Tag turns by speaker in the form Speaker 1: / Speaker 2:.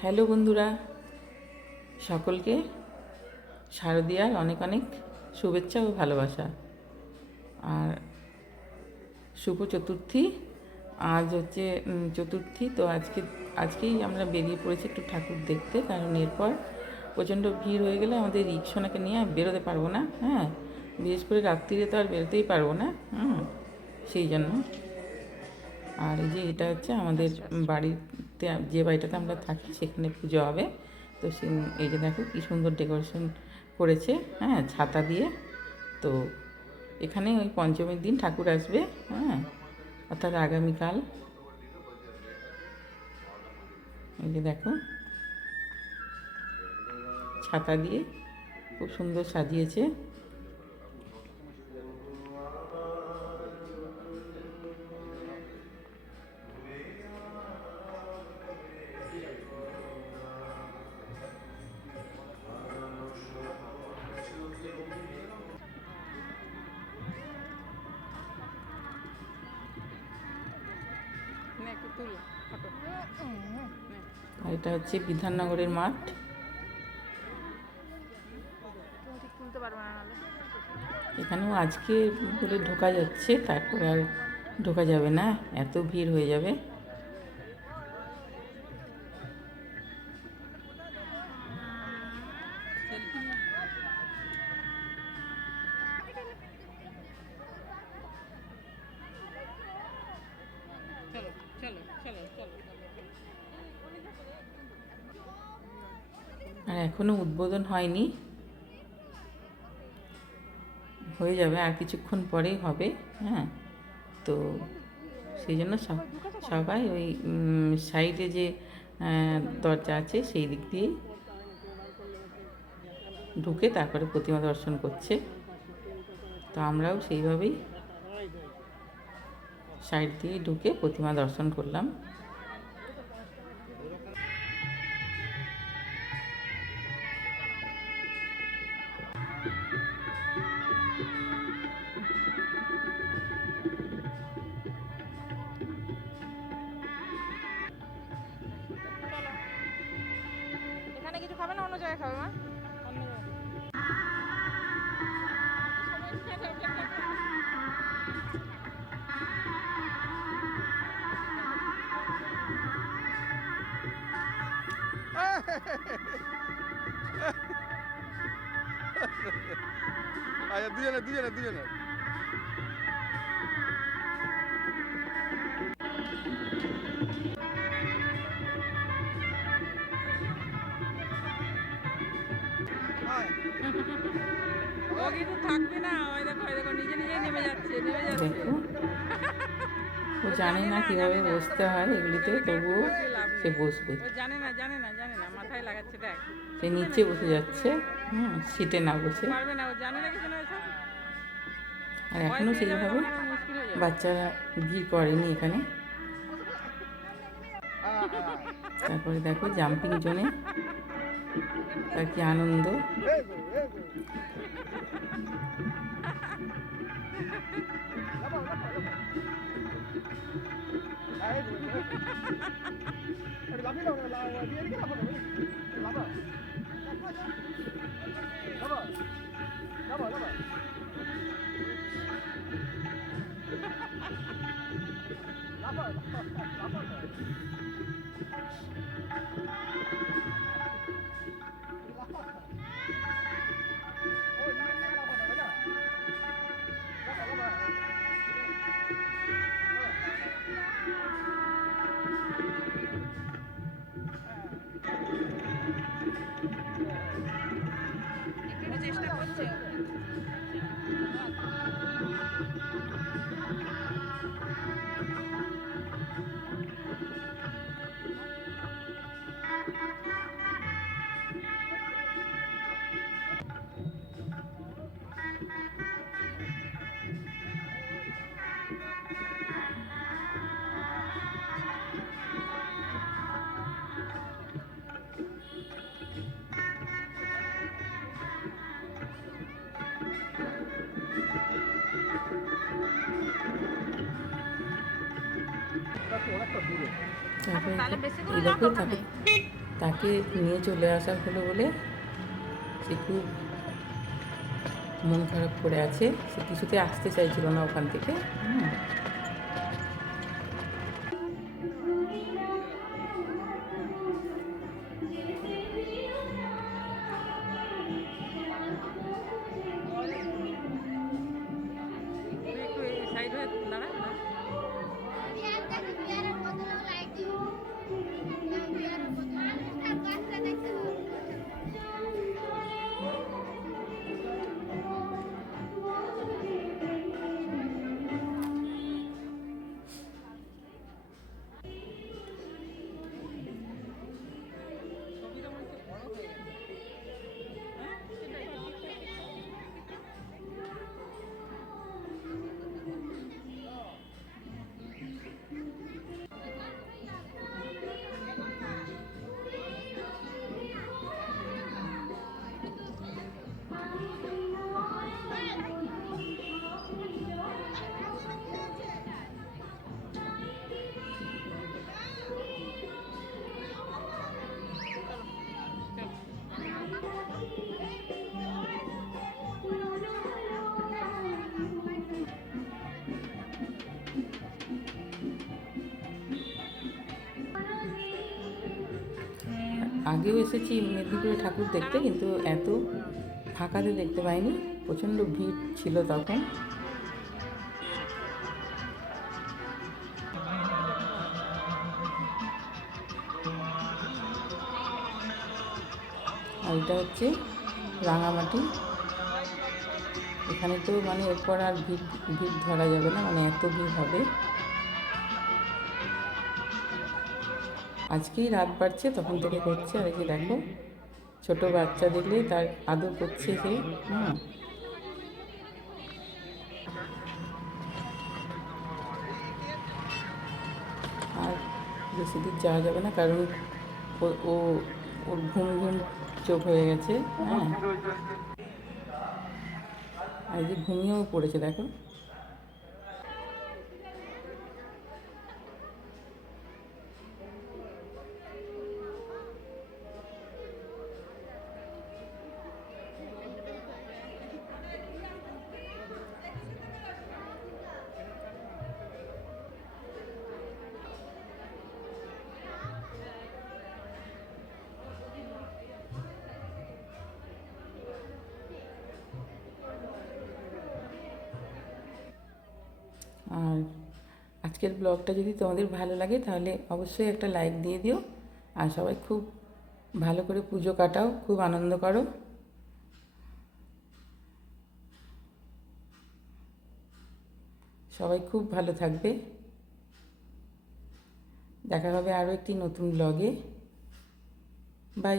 Speaker 1: Hello বন্ধুরা, সকলকে শারদীয়ার অনেক অনেক শুভেচ্ছা ও ভালোবাসা। আর শুভ চতুর্থী, আজ হচ্ছে চতুর্থী, তো আজকে, আজকেই আমরা বেরিয়ে পড়েছি একটু ঠাকুর দেখতে, কারণ এরপর প্রচণ্ড ভিড় হয়ে গেলে আমাদের রিক্সোনাকে নিয়ে বেরোতে পারব না হ্যাঁ? বিশেষ করে রাত্রিরে তো আর বেরোতেই পারব না, হুম? সেই জন্য আর এই যে এটা হচ্ছে আমাদের বাড়িতে, যে বাড়িটাতে আমরা থাকি সেখানে পুজো হবে। তো সে এই যে দেখো কী সুন্দর ডেকোরেশন করেছে হ্যাঁ ছাতা দিয়ে। তো এখানে ওই পঞ্চমীর দিন ঠাকুর আসবে হ্যাঁ অর্থাৎ আগামীকাল। এই যে দেখো, ছাতা দিয়ে খুব সুন্দর সাজিয়েছে। এটা হচ্ছে বিধাননগরের মাঠ। এখানেও আজকে বলে ঢোকা যাচ্ছে, তারপর আর ঢোকা যাবে না, এত ভিড় হয়ে যাবে।
Speaker 2: চলো চলো চলো
Speaker 1: এখনও উদ্বোধন হয়নি। হয়ে যাবে আর কিছুক্ষণ পরেই হবে হ্যাঁ। তো সেই জন্য সব- সবাই ওই সাইডে যে দরজা আছে সেই দিক দিয়েই ঢুকে তারপরে প্রতিমা দর্শন করছে। তো আমরাও সেইভাবেই সাইড দিয়ে ঢুকে প্রতিমা দর্শন করলাম।
Speaker 2: জায়গায় খাবে মা?
Speaker 3: আচ্ছা দুজনে দুজনে দুজনে।
Speaker 2: ও কিন্তু থাকবে না ওই দেখো ওই দেখো নিজে নিজে নেমে যাচ্ছে নেমে যাচ্ছে।
Speaker 1: ও জানে না কীভাবে বসতে হয় এগুলিতে তবুও সে বসবে।
Speaker 2: ও জানে না জানে না জানে না মাথায় লাগাচ্ছে দেখ।
Speaker 1: সে নিচে বসে যাচ্ছে হুম সিটে না বসে।
Speaker 2: পারবে না ও জানে না কিছু না
Speaker 1: আর এখনও সেইভাবে বাচ্চারা ভিড় করেনি এখানে। তারপরে দেখো জাম্পিং জোনে তার কি আনন্দ
Speaker 2: একটু
Speaker 1: তারপরে তাকে নিয়ে চলে আসার হলো বলে সে খুব মন খারাপ করে আছে। সে কিছুতে আসতে চাইছিল না ওখান থেকে। আগেও এসেছি মেদিনীপুরে ঠাকুর দেখতে, কিন্তু এত ফাঁকাতে দেখতে পাইনি। প্রচণ্ড ভিড় ছিল তখন। আর এটা হচ্ছে রাঙামাটি। এখানে তো মানে এরপর আর ভিড় ভিড় ধরা যাবে না মানে এত ভিড় হবে। আজকেই রাত বাড়ছে তখন থেকে করছে আর কি দেখো ছোট বাচ্চা দেখলেই তার আদর করছে সে। হ্যাঁ আর বেশি দূর যাওয়া যাবে না কারণ ও ও ওর ঘুম ঘুম চোখ হয়ে গেছে হ্যাঁ। আর যে ঘুমিয়েও পড়েছে দেখো। আর আজকের ব্লগটা যদি তোমাদের ভালো লাগে, তাহলে অবশ্যই একটা লাইক দিয়ে দিও। আর সবাই খুব ভালো করে পুজো কাটাও, খুব আনন্দ করো। সবাই খুব ভালো থাকবে। দেখা হবে আরও একটি নতুন ব্লগে। বাই